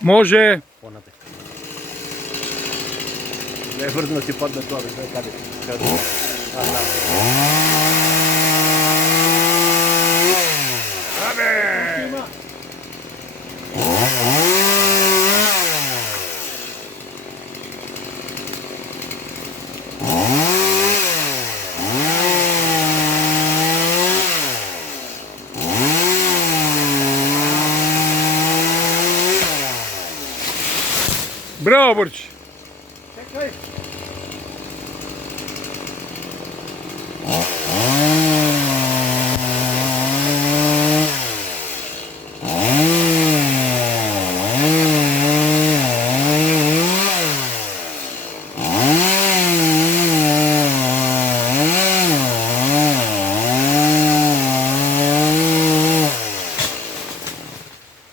Može. Ne vrzno ti padne to, ali sve kada. Bravo, Borč. Čekaj.